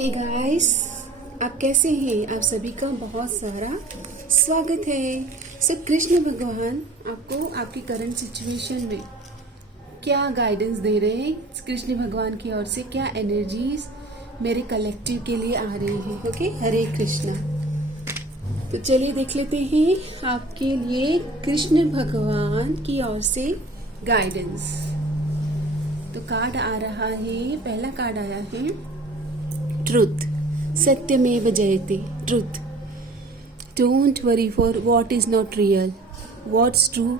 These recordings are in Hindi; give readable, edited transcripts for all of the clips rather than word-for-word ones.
हे गाइस, आप कैसे हैं? आप सभी का बहुत सारा स्वागत है। कृष्ण भगवान आपको आपकी करंट सिचुएशन में क्या गाइडेंस दे रहे हैं? कृष्ण भगवान की ओर से क्या एनर्जीज मेरे कलेक्टिव के लिए आ रही हैं? ओके, हरे कृष्णा। तो चलिए देख लेते हैं आपके लिए कृष्ण भगवान की ओर से गाइडेंस। तो कार्ड आ रहा है, पहला कार्ड आया है ट्रुथ, सत्यमेव जयते। Truth, don't worry for what is not real, what's true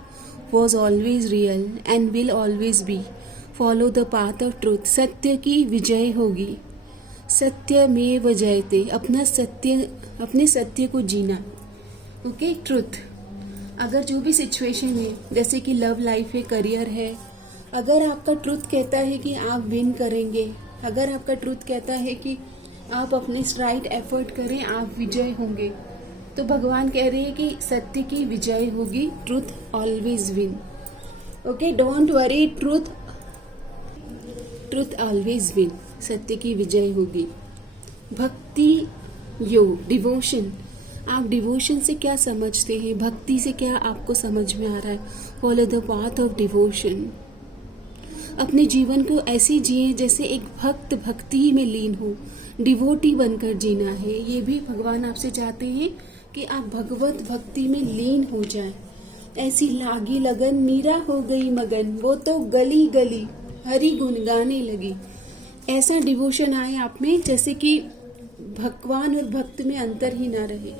was always real and will always be. Follow the path of truth. सत्य की विजय होगी। सत्यमेव जयते, अपने सत्य को जीना। Okay, truth. अगर जो भी सिचुएशन है, जैसे कि लव लाइफ है, करियर है, अगर आपका ट्रुथ कहता है कि आप विन करेंगे, अगर आपका ट्रुथ कहता है कि आप अपने राइट एफर्ट करें, आप विजय होंगे, तो भगवान कह रहे हैं कि सत्य की विजय होगी। Truth always win. Okay, don't worry, truth always win. सत्य की विजय होगी। भक्ति योग, डिवोशन। आप डिवोशन से क्या समझते हैं? भक्ति से क्या आपको समझ में आ रहा है? Follow the path of devotion. अपने जीवन को ऐसे जिए जैसे एक भक्त भक्ति में लीन हो, डिवोटी बनकर जीना है। ये भी भगवान आपसे चाहते हैं कि आप भगवत भक्ति में लीन हो जाएं। ऐसी लागी लगन, मीरा हो गई मगन, वो तो गली गली हरि गुण गाने लगी। ऐसा डिवोशन आए आप में जैसे कि भगवान और भक्त में अंतर ही ना रहे।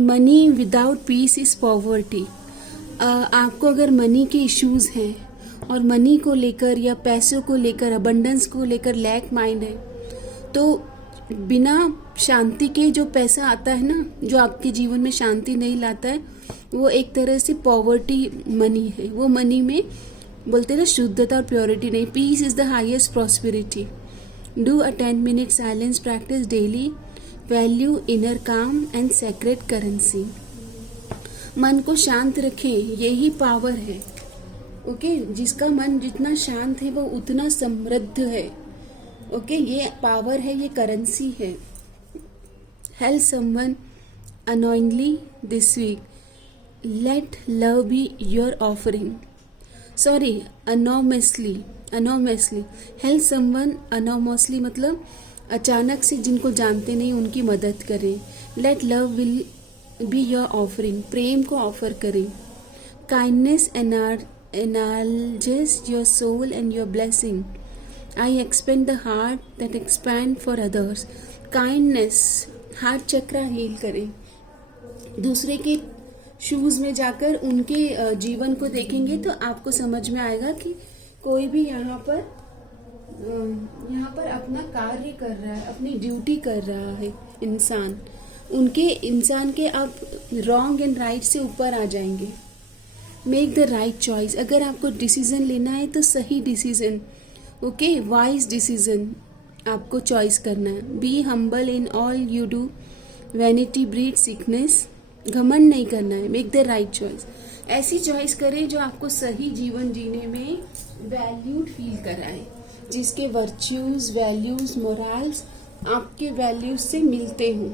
Money without peace is poverty. आपको अगर मनी के इश्यूज हैं और मनी को लेकर या पैसों को लेकर, अबंडेंस को लेकर लैक माइंड है, तो बिना शांति के जो पैसा आता है ना, जो आपके जीवन में शांति नहीं लाता है, वो एक तरह से पॉवर्टी मनी है। वो मनी में बोलते हैं ना, शुद्धता और प्योरिटी नहीं। Peace is the highest prosperity. Do a 10 minute silence practice daily. Value inner calm and secret currency. मन को शांत रखें, यही पावर है। ओके, जिसका मन जितना शांत है वो उतना समृद्ध है। ओके, ये पावर है, ये करेंसी है। Help someone annoyingly this week. Let love be your offering. Sorry, anonymously. Help someone anonymously मतलब अचानक से, जिनको जानते नहीं उनकी मदद करें। Let love will be your offering, प्रेम को ऑफर करें। Kindness enlarges your soul and your blessing. I expand the heart that expand for others. Kindness, heart chakra heal करें। दूसरे के शूज में जाकर उनके जीवन को देखेंगे तो आपको समझ में आएगा कि कोई भी यहाँ पर अपना कार्य कर रहा है, अपनी ड्यूटी कर रहा है। इंसान के आप रॉन्ग एंड राइट से ऊपर आ जाएंगे। Make the right choice. अगर आपको डिसीजन लेना है तो सही डिसीजन, ओके, वाइज डिसीजन आपको चॉइस करना है। Be humble in all you do. Vanity breed sickness. घमंड नहीं करना है। Make the right choice. ऐसी चॉइस करें जो आपको सही जीवन जीने में वैल्यूड फील कराए, जिसके वर्च्यूज, वैल्यूज, मोरल्स आपके वैल्यूज से मिलते हों।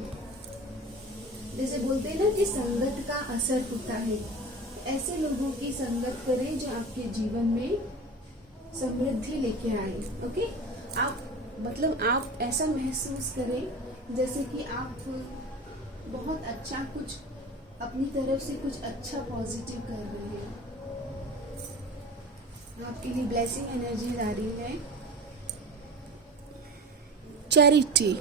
जैसे बोलते हैं ना कि संगत का असर होता है, ऐसे लोगों की संगत करें जो आपके जीवन में समृद्धि लेके आए। ओके, आप ऐसा महसूस करें जैसे कि आप बहुत अच्छा कुछ अपनी तरफ से कुछ अच्छा पॉजिटिव कर रहे हैं। आपके लिए ब्लेसिंग एनर्जी आ रही है। चैरिटी,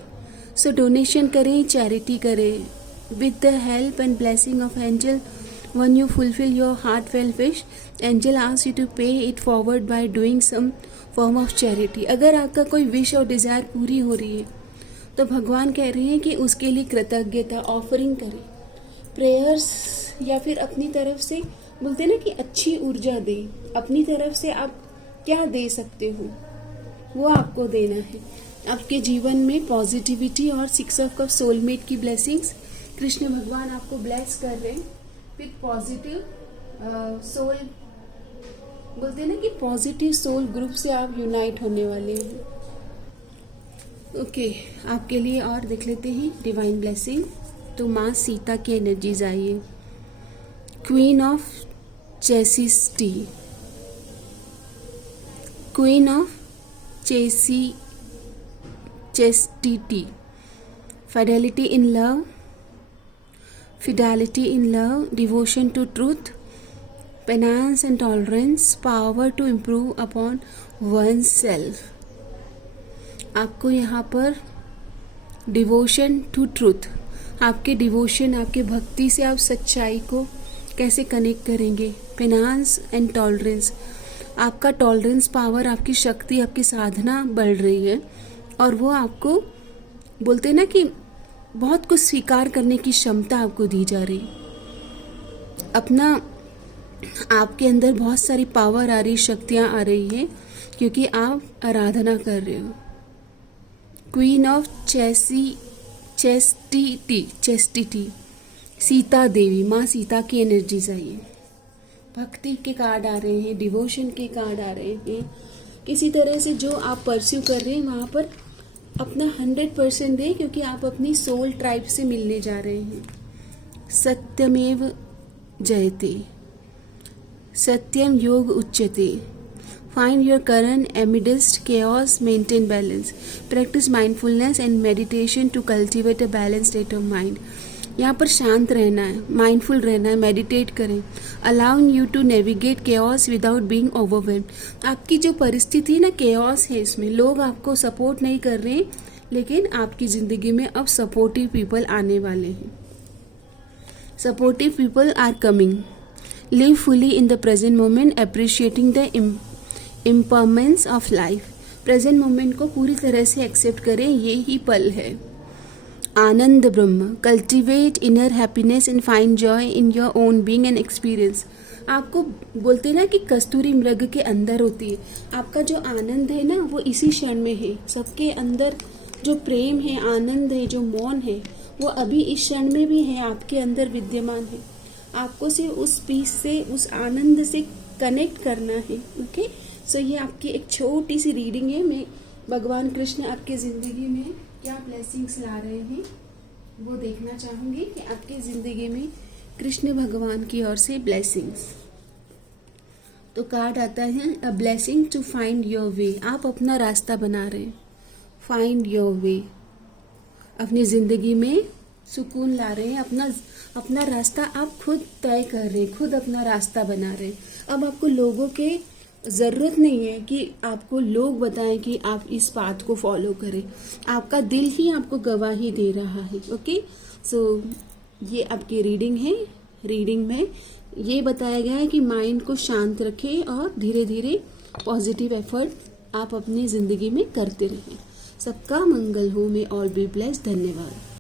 सो डोनेशन करें, चैरिटी करें। With the help and blessing of angel, when you fulfill your heartfelt wish, angel asks you to pay it forward by doing some form of charity. अगर आपका कोई विश और डिजायर पूरी हो रही है तो भगवान कह रहे हैं कि उसके लिए कृतज्ञता ऑफरिंग करें, प्रेयर्स, या फिर अपनी तरफ से बोलते हैं ना कि अच्छी ऊर्जा दें। अपनी तरफ से आप क्या दे सकते हो वो आपको देना है। आपके जीवन में पॉजिटिविटी और 6 ऑफ कप सोलमेट की ब्लेसिंग्स कृष्ण भगवान आपको ब्लेस कर रहे हैं विथ पॉजिटिव सोल। बोलते हैं ना कि पॉजिटिव सोल ग्रुप से आप यूनाइट होने वाले हैं। ओके, आपके लिए और देख लेते हैं डिवाइन ब्लेसिंग। तो माँ सीता की एनर्जीज आइए। Queen of chastity, queen of chastity, fidelity in love, fidelity in love, devotion to truth, penance and tolerance, power to improve upon oneself। आपको यहाँ पर डिवोशन टू ट्रूथ, आपके डिवोशन, आपके भक्ति से आप सच्चाई को कैसे कनेक्ट करेंगे। पेनांस एंड टॉलरेंस, आपका टॉलरेंस पावर, आपकी शक्ति, आपकी साधना बढ़ रही है और वो आपको बोलते हैं ना कि बहुत कुछ स्वीकार करने की क्षमता आपको दी जा रही। अपना आपके अंदर बहुत सारी पावर आ रही, शक्तियाँ आ रही हैं क्योंकि आप आराधना कर रहे हो। Queen of chastity, Sita Devi, माँ सीता की एनर्जीज आई है। भक्ति के कार्ड आ रहे हैं, डिवोशन के कार्ड आ रहे हैं। किसी तरह से जो आप परस्यू कर रहे हैं वहाँ पर अपना 100% दें क्योंकि आप अपनी सोल ट्राइब से मिलने जा रहे हैं। सत्यमेव जयते, सत्यम योग उच्यते, find your current amidst chaos, maintain balance, practise mindfulness and meditation to cultivate a balance state of mind. यहाँ पर शांत रहना है, माइंडफुल रहना है, मेडिटेट करें। Allowing you to navigate chaos without being overwhelmed. आपकी जो परिस्थिति ना chaos है, इसमें लोग आपको सपोर्ट नहीं कर रहे हैं, लेकिन आपकी ज़िंदगी में अब सपोर्टिव पीपल आने वाले हैं। Supportive people are coming. Live fully in the present moment, appreciating the impermanence of life. Present moment को पूरी तरह से एक्सेप्ट करें, ये ही पल है। आनंद ब्रह्म, cultivate inner happiness and find joy in your own being and experience. आपको बोलते हैं ना कि कस्तूरी मृग के अंदर होती है। आपका जो आनंद है ना वो इसी क्षण में है। सबके अंदर जो प्रेम है, आनंद है, जो मौन है, वो अभी इस क्षण में भी है, आपके अंदर विद्यमान है। आपको सिर्फ उस पीस से, उस आनंद से कनेक्ट करना है। ओके, सो ये आपकी एक छोटी सी रीडिंग है। मैं भगवान कृष्ण आपके ज़िंदगी में क्या ब्लेसिंग्स ला रहे हैं वो देखना चाहूँगी कि आपकी ज़िंदगी में कृष्ण भगवान की ओर से ब्लेसिंग्स। तो कार्ड आता है a blessing to find your way. आप अपना रास्ता बना रहे हैं, फाइंड योर वे। अपनी ज़िंदगी में सुकून ला रहे हैं, अपना रास्ता आप खुद तय कर रहे हैं, खुद अपना रास्ता बना रहे हैं। अब आपको लोगों के ज़रूरत नहीं है कि आपको लोग बताएं कि आप इस पाथ को फॉलो करें। आपका दिल ही आपको गवाही दे रहा है। ओके, सो ये आपकी रीडिंग है। रीडिंग में ये बताया गया है कि माइंड को शांत रखें और धीरे धीरे पॉजिटिव एफर्ट आप अपनी ज़िंदगी में करते रहें। सबका मंगल हो, मे ऑल बी ब्लेस्ड। धन्यवाद।